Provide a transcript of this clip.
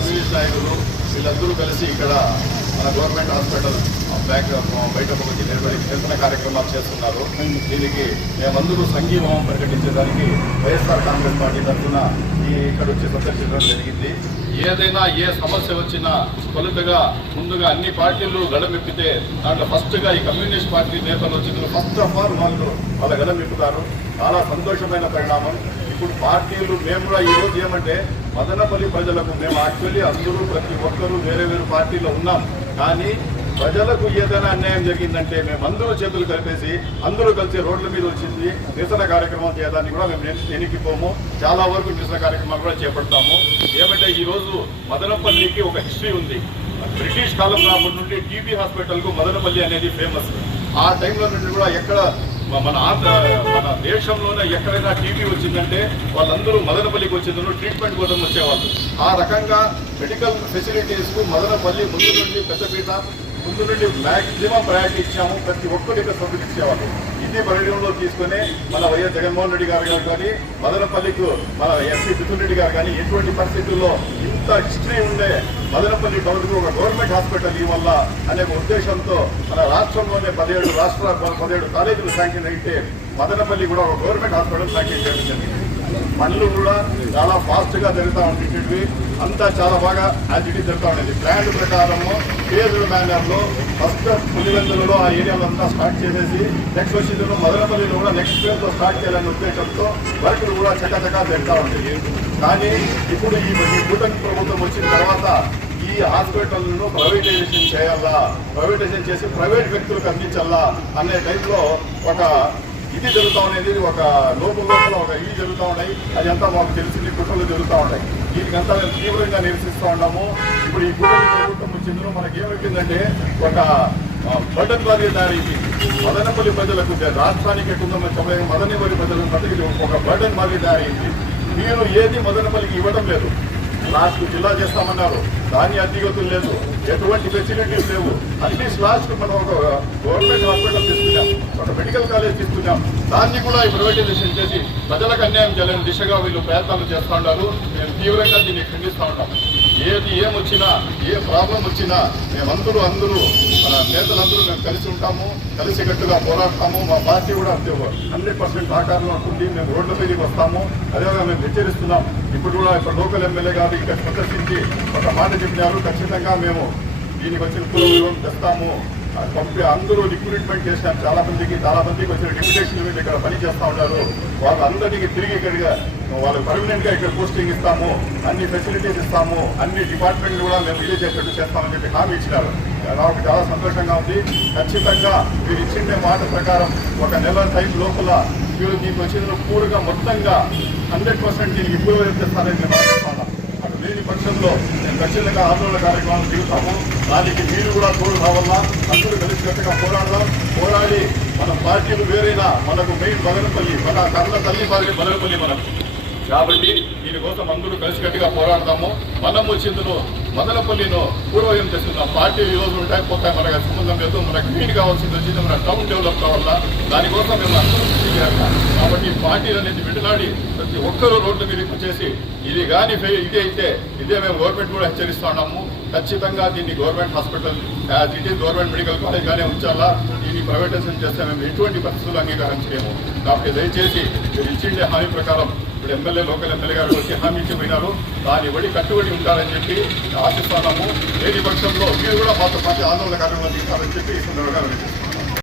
Communist నాయకులు వీళ్ళందరూ కలిసి ఇక్కడ మన గవర్నమెంట్ హాస్పిటల్ బ్యాక్ బయట వచ్చి నిలబడి నిరసన కార్యక్రమాలు చేస్తున్నారు. దీనికి మేమందరూ సంఘీభావం ప్రకటించడానికి వైఎస్ఆర్ కాంగ్రెస్ పార్టీ తరఫున ఈ ఇక్కడ వచ్చి సందర్శించడం జరిగింది. ఏదైనా ఏ సమస్య వచ్చినా తొలుతగా ముందుగా అన్ని పార్టీలు గడమెప్పితే దాంట్లో ఫస్ట్గా ఈ కమ్యూనిస్ట్ పార్టీ నేతలు వచ్చిన ఫస్ట్ ఆఫ్ ఆల్ వాళ్ళు వాళ్ళ గడమెప్పుతారు. చాలా సంతోషమైన పరిణామం. ఇప్పుడు పార్టీలు మేము కూడా ఈ రోజు ఏమంటే మదనపల్లి ప్రజలకు మేము యాక్చువల్లీ అందరూ ప్రతి ఒక్కరూ వేరే వేరే పార్టీలో ఉన్నాం. కానీ ప్రజలకు ఏదైనా అన్యాయం జరిగిందంటే మేము అందరూ చేతులు కలిపేసి అందరూ కలిసి రోడ్ల మీద వచ్చింది నిరసన కార్యక్రమం చేయడానికి కూడా మేము ఎన్నికపోము చాలా వరకు నిరసన కార్యక్రమాలు కూడా చేపడతాము. ఏమంటే ఈరోజు మదనపల్లికి ఒక హిస్టరీ ఉంది. బ్రిటిష్ కాలం రాబడి నుండి టీబీ హాస్పిటల్కు మదనపల్లి అనేది ఫేమస్. ఆ టైంలో నుండి కూడా ఎక్కడ మన ఆంధ్ర మన దేశంలోనే ఎక్కడైనా టీవీ వచ్చిందంటే వాళ్ళందరూ మదనపల్లికి వచ్చేందుకు ట్రీట్మెంట్ కోసం వచ్చేవాళ్ళు. ఆ రకంగా మెడికల్ ఫెసిలిటీస్కు మదనపల్లి ముందు నుండి పెద్దపీట ముందు నుండి మ్యాక్సిమం ప్రయారిటీ ఇచ్చాము. ప్రతి ఒక్కరికి సభ్యులు ఇచ్చేవాళ్ళు. ఇది పరిగణలో తీసుకుని మన వైఎస్ జగన్మోహన్ రెడ్డి గారు గారు కానీ మదనపల్లికు మన ఎస్పీ మిథున్ రెడ్డి గారు కానీ ఎటువంటి పరిస్థితుల్లో ఇంత హిస్టరీ ఉండే మదనపల్లి టౌన్కు ఒక గవర్నమెంట్ హాస్పిటల్ ఇవ్వాల అనే ఉద్దేశంతో మన రాష్ట్రంలోనే పదిహేడు రాష్ట్ర పదిహేడు కాలేజీలు శాంక్షన్ అయితే మదనపల్లి కూడా ఒక గవర్నమెంట్ హాస్పిటల్ శాంక్షన్ చేయడం జరిగింది. పనులు కూడా చాలా ఫాస్ట్గా జరుగుతూ ఉండేటివి అంతా చాలా బాగా యాజిటీ జరుగుతూ ఉండేది. ప్లాన్ ప్రకారము పేదల మేనర్ ఫస్ట్ పులివెందులలో ఆ ఏరియాలో అంతా స్టార్ట్ చేసేసి నెక్స్ట్ వచ్చేది మదనపల్లిలో కూడా నెక్స్ట్ ఇయర్లో స్టార్ట్ చేయాలనే ఉద్దేశంతో వర్కులు కూడా చక్కచకా జరుగుతూ ఉండేది కానీ ఇప్పుడు ఈ ఈ కూటమి ప్రభుత్వం వచ్చిన తర్వాత ఈ హాస్పిటల్ను ప్రైవేటైజేషన్ చేయాలా? ప్రైవేటైజేషన్ చేసి ప్రైవేట్ వ్యక్తులకు అందించాలా? అనే టైంలో ఒక ఇది జరుగుతూ ఉండేది ఒక లోపల లోపల ఒక ఇది జరుగుతూ ఉన్నాయి అది అంతా మాకు తెలిసింది కుట్రలు జరుగుతూ ఉన్నాయి దీనికంతా మేము తీవ్రంగా నిరసిస్తూ ఉన్నాము. ఇప్పుడు ఈ కూటమి ప్రభుత్వం చెందిన మనకి ఏమైపోయిందంటే ఒక బటన్ వారి దారికి మదనపల్లి ప్రజలకు రాష్ట్రానికి ఎట్టుందో చెప్పలేము. మదనపల్లి ప్రజలకు ఒక బటన్ వారి దారి మీరు ఏది మదనపల్లికి ఇవ్వడం లేదు. లాస్ట్ జిల్లా చేస్తామన్నారు. దాని అధిగతులు లేదు. ఎటువంటి ఫెసిలిటీస్ లేవు. అట్లీస్ట్ లాస్ట్ మనం ఒక గవర్నమెంట్ హాస్పిటల్ తీసుకున్నాం ఒక మెడికల్ కాలేజ్ తీసుకున్నాం దాన్ని కూడా ఈ ప్రైవేటైజేషన్ చేసి ప్రజలకు అన్యాయం చేయలేని దిశగా వీళ్ళు ప్రయత్నాలు చేస్తూ ఉన్నారు. మేము తీవ్రంగా దీన్ని ఖండిస్తూ ఉంటాం ఏది ఏమొచ్చినా ఏ ప్రాబ్లం వచ్చినా మేమందరూ అందరూ మన నేతలందరూ మేము కలిసి ఉంటాము కలిసికట్టుగా పోరాడతాము. మా పార్టీ కూడా హండ్రెడ్ పర్సెంట్ సహకారంలో ఉంటుంది మేము రోడ్ల మీదకి వస్తాము. అదేవిధంగా మేము హెచ్చరిస్తున్నాం. ఇప్పుడు కూడా ఇప్పుడు లోకల్ ఎమ్మెల్యే గారు ఇక్కడ ప్రదర్శించి ఒక మాట చెప్పినారు. ఖచ్చితంగా మేము దీనికి వచ్చిన పూర్వం తెస్తాము. ఆ పంపి అందరూ రిక్రూట్మెంట్ చేశారు. చాలా మందికి చాలా మందికి వచ్చిన డిప్యుటేషన్ మీద ఇక్కడ పని చేస్తూ ఉన్నారు. వాళ్ళందరికీ తిరిగి ఇక్కడిగా వాళ్ళకి పర్మనెంట్గా ఇక్కడ పోస్టింగ్ ఇస్తాము. అన్ని ఫెసిలిటీస్ ఇస్తాము. అన్ని డిపార్ట్మెంట్లు కూడా మేము రిలీజ్ చేసేట్టు చేస్తామని చెప్పి హామీ ఇచ్చినారు. నాకు చాలా సంతోషంగా ఉంది. ఖచ్చితంగా మీరు ఇచ్చిండే మాట ప్రకారం ఒక నెల టైం లోపల మీరు దీనికి వచ్చిన పూర్గా మొత్తంగా హండ్రెడ్ పర్సెంట్ దీనికి ఇంప్రూవ్ చేస్తారని నేను లేని పక్షంలో మేము ఖచ్చితంగా ఆందోళన కార్యక్రమాలు దిగుతాము దానికి మీరు కూడా తోడు కావాలా? అందరూ కలిసికట్టుగా పోరాడదాం. పోరాడి మన పార్టీలు వేరైనా మనకు మెయిన్ బగనపల్లి మన కర్ణ తల్లి పార్టీ బగనపల్లి మనకు. కాబట్టి దీనికోసం అందరూ కలిసికట్టుగా పోరాడతాము. మనము చిందును మదనపల్లిను పూర్వయం చేస్తున్నాం పార్టీ ఈ రోజు ఉంటాయి. పోతాయి మనకు సంబంధం లేదు. మనకు గ్రీన్ కావాల్సింది వచ్చింది మన టౌన్ డెవలప్ కావాలా? దానికోసం మేము అందరూ కృషి చేస్తాం. కాబట్టి పార్టీలు అనేది విడలాడి ప్రతి ఒక్కరూ రోడ్ల మీదకి వచ్చేసి ఇది కానీ ఇదే అయితే ఇదే మేము గవర్నమెంట్ కూడా హెచ్చరిస్తున్నాము ఖచ్చితంగా దీన్ని government hospital as government medical college కానీ ఉంచాలా? దీన్ని ప్రైవేటైజేషన్ చేస్తే మేము ఎటువంటి పరిస్థితులు అంగీకారం చేయము కాబట్టి దయచేసి మీరు ఇచ్చిండే హామీ ప్రకారం ఇప్పుడు ఎమ్మెల్యే లోకల్ ఎమ్మెల్యే గారు వచ్చి హామీ ఇచ్చిపోయినారు దాని వడి కట్టుబడి ఉంటారని చెప్పి ఆశిస్తున్నాము. లేని పక్షంలో మీరు కూడా మాతో పాటు ఆందోళన కార్యక్రమాలు తీస్తారని చెప్పి ఈ సందర్భంగా